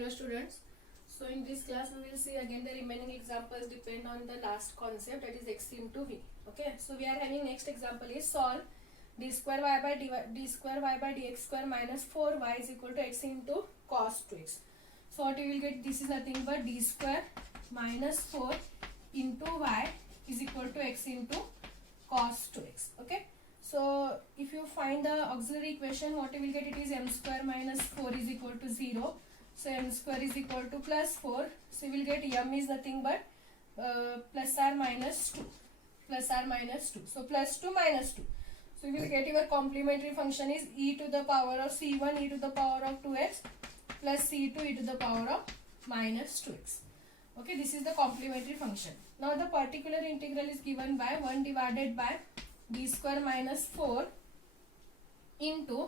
Hello students. So in this class we will see again the remaining examples depend on the last concept, that is x into v. Okay, so we are having next example is solve d square y by dx square minus 4y is equal to x into cos 2x. So what you will get, this is nothing but d square minus 4 into y is equal to x into cos 2x. Okay, so if you find the auxiliary equation, what you will get, it is m square minus 4 is equal to 0. So m square is equal to plus 4. So you will get m is nothing but plus or minus 2. Plus or minus 2. So plus 2 minus 2. So you will get your complementary function is e to the power of c1 e to the power of 2x plus c2 e to the power of minus 2x. Okay, this is the complementary function. Now the particular integral is given by 1 divided by d square minus 4 into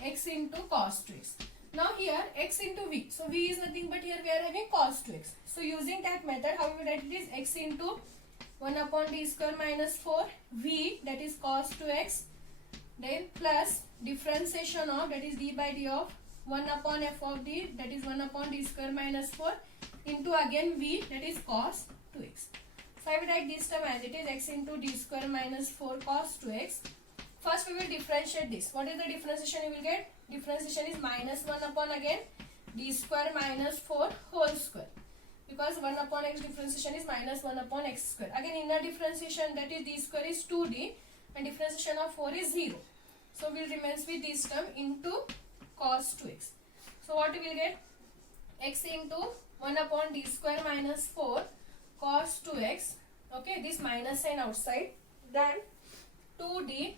x into cos 2x. Now here x into v. So v is nothing but here we are having cos 2x. So using that method, how we will write it is x into 1 upon d square minus 4 v, that is cos 2x, then plus differentiation of, that is d by d of 1 upon f of d, that is 1 upon d square minus 4 into again v, that is cos 2x. So I will write this term as it is x into d square minus 4 cos 2x. First we will differentiate this. What is the differentiation you will get? Differentiation is minus 1 upon again d square minus 4 whole square. Because 1 upon x differentiation is minus 1 upon x square. Again inner differentiation, that is d square is 2d and differentiation of 4 is 0. So we will remains with this term into cos 2x. So what we will get? X into 1 upon d square minus 4 cos 2x. Okay, this minus sign outside. Then 2d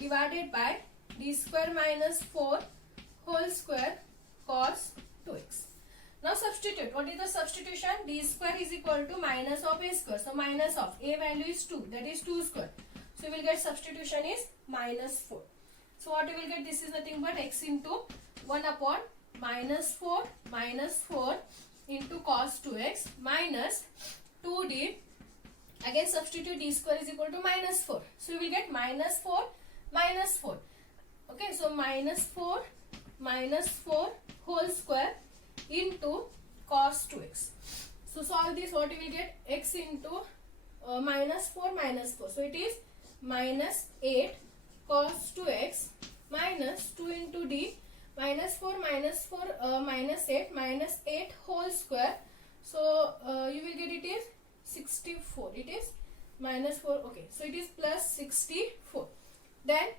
divided by d square minus 4 whole square cos 2x. Now substitute. What is the substitution? D square is equal to minus of a square. So minus of a value is 2. That is 2 square. So we will get substitution is minus 4. So what we will get? This is nothing but x into 1 upon minus 4 into cos 2x minus 2d. Again substitute d square is equal to minus 4. So we will get minus 4 minus 4. Okay, so minus 4 whole square into cos 2x. So solve this, what you will get? X into minus 4. So it is minus 8 cos 2x minus 2 into d minus 4 minus 8 whole square. So you will get it is 64. It is minus 4. Okay, so it is plus 64. Then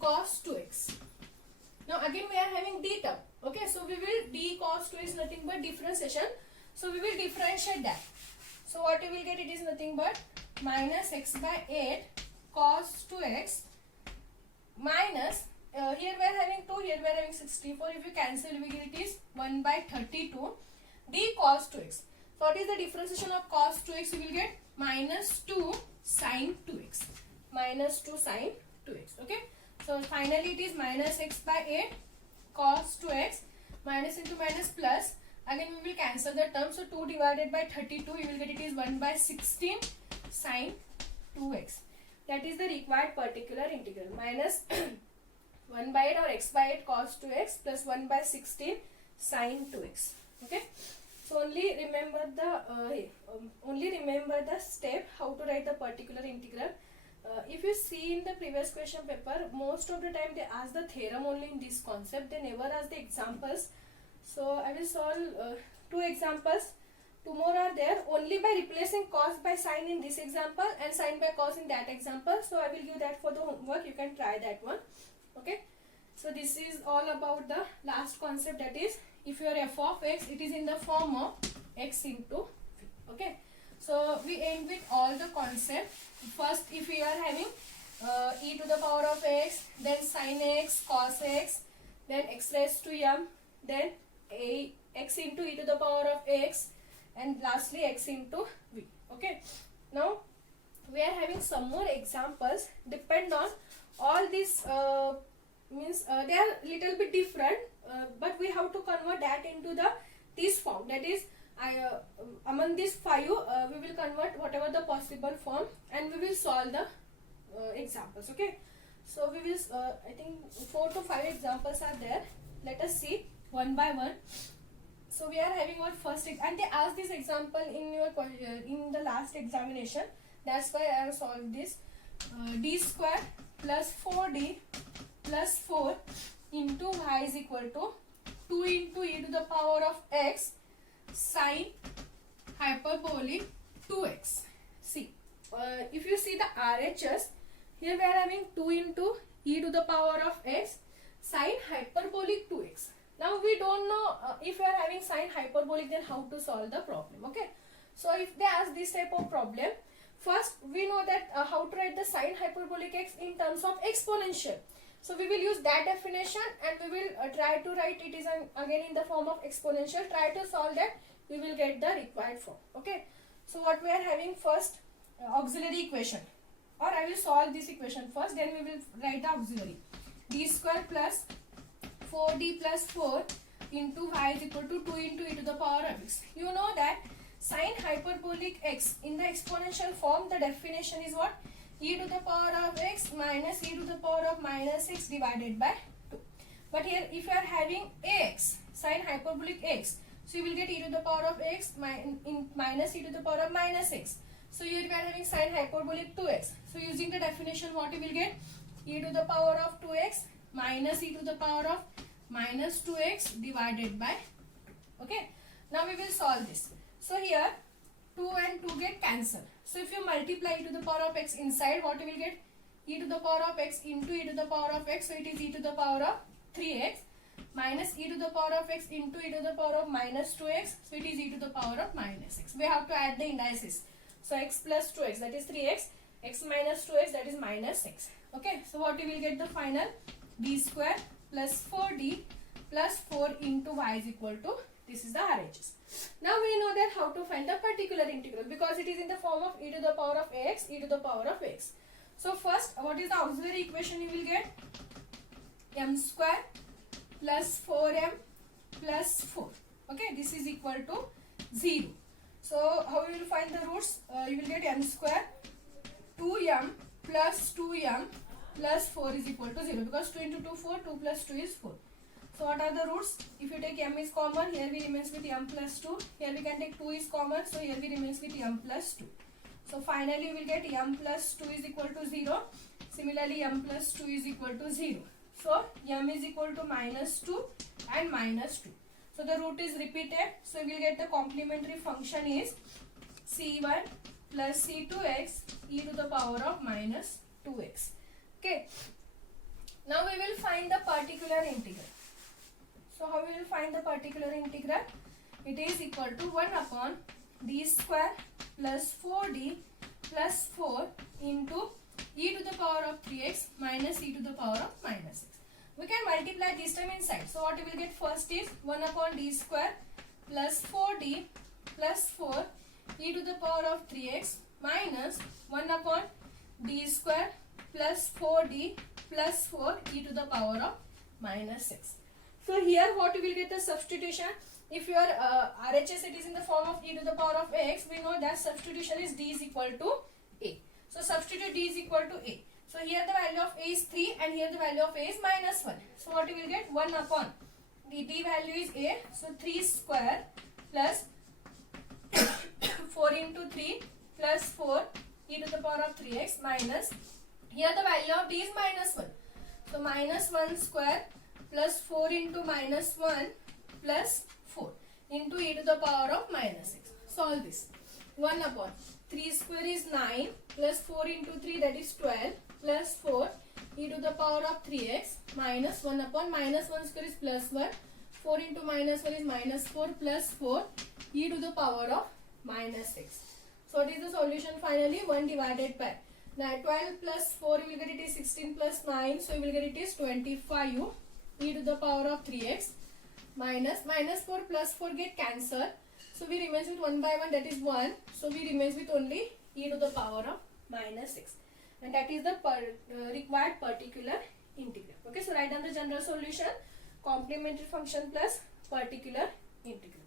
cos 2x. Now again we are having d term. Okay, so we will d cos 2 is nothing but differentiation. So we will differentiate that. So what we will get, it is nothing but minus x by 8 cos 2x minus here we are having 2, here we are having 64. If you cancel, we get it is 1 by 32 d cos 2x. So what is the differentiation of cos 2x? You will get minus 2 sin 2x. Minus 2 sin 2x. Okay. So finally it is minus x by 8 cos 2x minus into minus plus. Again we will cancel the term. So 2 divided by 32, you will get it is 1 by 16 sin 2x. That is the required particular integral. Minus 1 by 8 or x by 8 cos 2x plus 1 by 16 sin 2x. Okay. So only remember the step how to write the particular integral. If you see in the previous question paper, most of the time they ask the theorem only in this concept. They never ask the examples. So I will solve 2 examples. 2 more are there. Only by replacing cos by sin in this example and sin by cos in that example. So I will give that for the homework. You can try that one. Okay. So this is all about the last concept, that is if your f of x, it is in the form of x into v. Okay. So we end with all the concept. First, if we are having e to the power of x, then sin x, cos x, then x raised to m, then x into e to the power of x, and lastly x into v. Okay. Now we are having some more examples. Depend on all these means they are little bit different, but we have to convert that into this form. That is, among these 5 we will convert whatever the possible form and we will solve the examples. Okay, so we will I think 4 to 5 examples are there. Let us see one by one. So we are having our first and they asked this example in your in the last examination. That's why I have solved this. D square plus 4d plus 4 into y is equal to 2 into e to the power of x sine hyperbolic 2x. See, if you see the RHS, here we are having 2 into e to the power of x sine hyperbolic 2x. Now we don't know if we are having sine hyperbolic, then how to solve the problem. Okay, so if they ask this type of problem, first we know that how to write the sine hyperbolic x in terms of exponential. So we will use that definition and we will try to write it is again in the form of exponential. Try to solve that, we will get the required form. Okay, so what we are having first, auxiliary equation, or I will solve this equation first, then we will write the auxiliary. D square plus 4d plus 4 into y is equal to 2 into e to the power of x. You know that sine hyperbolic x in the exponential form, the definition is what? E to the power of x minus e to the power of minus x divided by 2. But here if you are having ax, sine hyperbolic x, so you will get e to the power of x minus e to the power of minus x. So here we are having sine hyperbolic 2x. So using the definition, what you will get? E to the power of 2x minus e to the power of minus 2x divided by 2. Okay, now we will solve this. So here 2 and 2 get cancelled. So if you multiply e to the power of x inside, what you will get? E to the power of x into e to the power of x, so it is e to the power of 3x minus e to the power of x into e to the power of minus 2x, so it is e to the power of minus x. We have to add the indices. So x plus 2x, that is 3x, x minus 2x, that is minus x. Okay, so what you will get the final? D square plus 4d plus 4 into y is equal to, this is the RHS. Now we know that how to find the particular integral, because it is in the form of e to the power of x, e to the power of x. So first, what is the auxiliary equation you will get? M square plus 4m plus 4. Okay, this is equal to 0. So how you will find the roots? You will get m square 2m plus 2m plus 4 is equal to 0, because 2 into 2 4, 2 plus 2 is 4. So what are the roots? If you take m is common, here we remains with m plus 2. Here we can take 2 is common, so here we remains with m plus 2. So finally we will get m plus 2 is equal to 0. Similarly m plus 2 is equal to 0. So m is equal to minus 2 and minus 2. So the root is repeated. So we will get the complementary function is c1 plus c2x e to the power of minus 2x. Okay. Now we will find the particular integral. So how we will find the particular integral? It is equal to 1 upon d square plus 4d plus 4 into e to the power of 3x minus e to the power of minus x. We can multiply this time inside. So what we will get first is 1 upon d square plus 4d plus 4 e to the power of 3x minus 1 upon d square plus 4d plus 4 e to the power of minus x. So here what we will get the substitution. If your RHS it is in the form of e to the power of x, we know that substitution is d is equal to a. So substitute d is equal to a. So here the value of a is 3 and here the value of a is minus 1. So what we will get? 1 upon the d value is a. So 3 square plus 4 into 3 plus 4 e to the power of 3x minus, here the value of d is minus 1. So minus 1 square plus 4 into minus 1 plus 4 into e to the power of minus 6. Solve this. 1 upon 3 square is 9 plus 4 into 3, that is 12 plus 4 e to the power of 3x minus 1 upon minus 1 square is plus 1. 4 into minus 1 is minus 4 plus 4 e to the power of minus 6. So what is the solution finally? 1 divided by, now 12 plus 4 you will get it is 16 plus 9, so you will get it is 25 e to the power of 3x minus 4 plus 4 get cancelled. So we remains with 1 by 1, that is 1. So we remains with only e to the power of minus 6. And that is the required particular integral. Okay, so write down the general solution. Complementary function plus particular integral.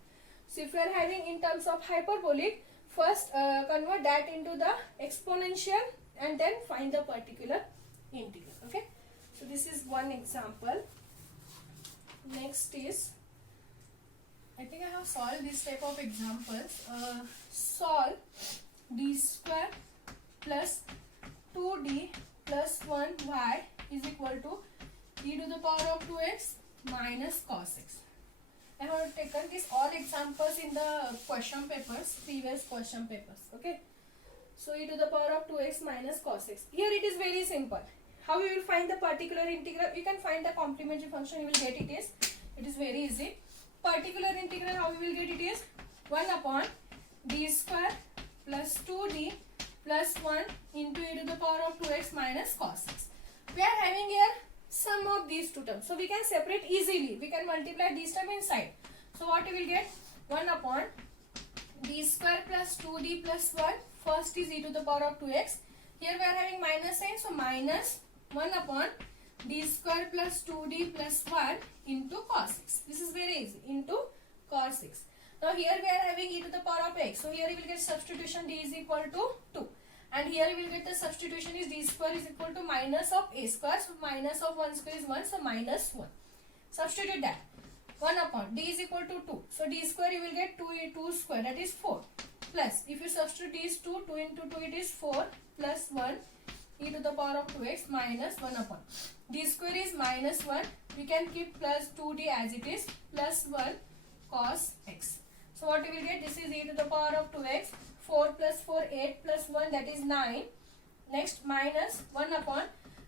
So if we are having in terms of hyperbolic, first convert that into the exponential and then find the particular integral. Okay, so this is one example. Next is I think I have solved this type of examples. Solve d square plus 2d plus 1y is equal to e to the power of 2x minus cos x. I have taken these all examples in the question papers, previous question papers. Okay. So e to the power of 2x minus cos x. Here it is very simple. How you will find the particular integral? You can find the complementary function. You will get it is. It is very easy. Particular integral, how you will get it is 1 upon d square plus 2d plus 1 into e to the power of 2x minus cos x. We are having here sum of these two terms. So we can separate easily. We can multiply these terms inside. So what you will get? 1 upon d square plus 2d plus 1. First is e to the power of 2x. Here we are having minus sign. So minus 1 upon d square plus 2d plus 1 into cos x. This is very easy. Into cos x. Now here we are having e to the power of x. So here you will get substitution d is equal to 2. And here you will get the substitution is d square is equal to minus of a square. So minus of 1 square is 1. So minus 1. Substitute that. 1 upon d is equal to 2. So d square you will get 2 square, that is 4. Plus if you substitute d is 2, 2 into 2 it is 4 plus 1 e to the power of 2x minus 1 upon. D square is minus 1. We can keep plus 2d as it is plus 1 cos x. So what you will get? This is e to the power of 2x. 4 plus 4, 8 plus 1, that is 9. Next minus 1 upon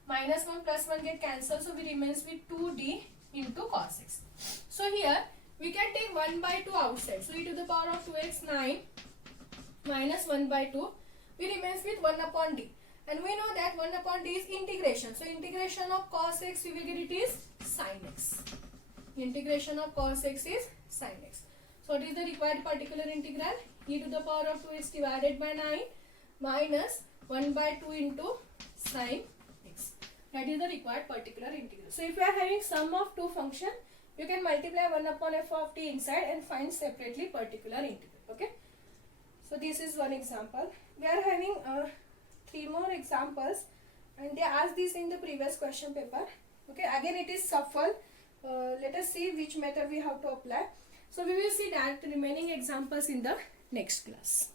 minus 1 plus 1 get cancelled. So we remains with 2d into cos x. So here we can take 1 by 2 outside. So e to the power of 2x 9 minus 1 by 2. We remains with 1 upon d. And we know that 1 upon d is integration. So integration of cos x we will get it is sin x. Integration of cos x is sin x. So what is the required particular integral? E to the power of 2x divided by 9 minus 1 by 2 into sin x. That is the required particular integral. So if you are having sum of two function, you can multiply 1 upon f of t inside and find separately particular integral. Okay. So this is one example. We are having 3 more examples and they asked this in the previous question paper. Okay. Again it is shuffle. Let us see which method we have to apply. So we will see that remaining examples in the next class.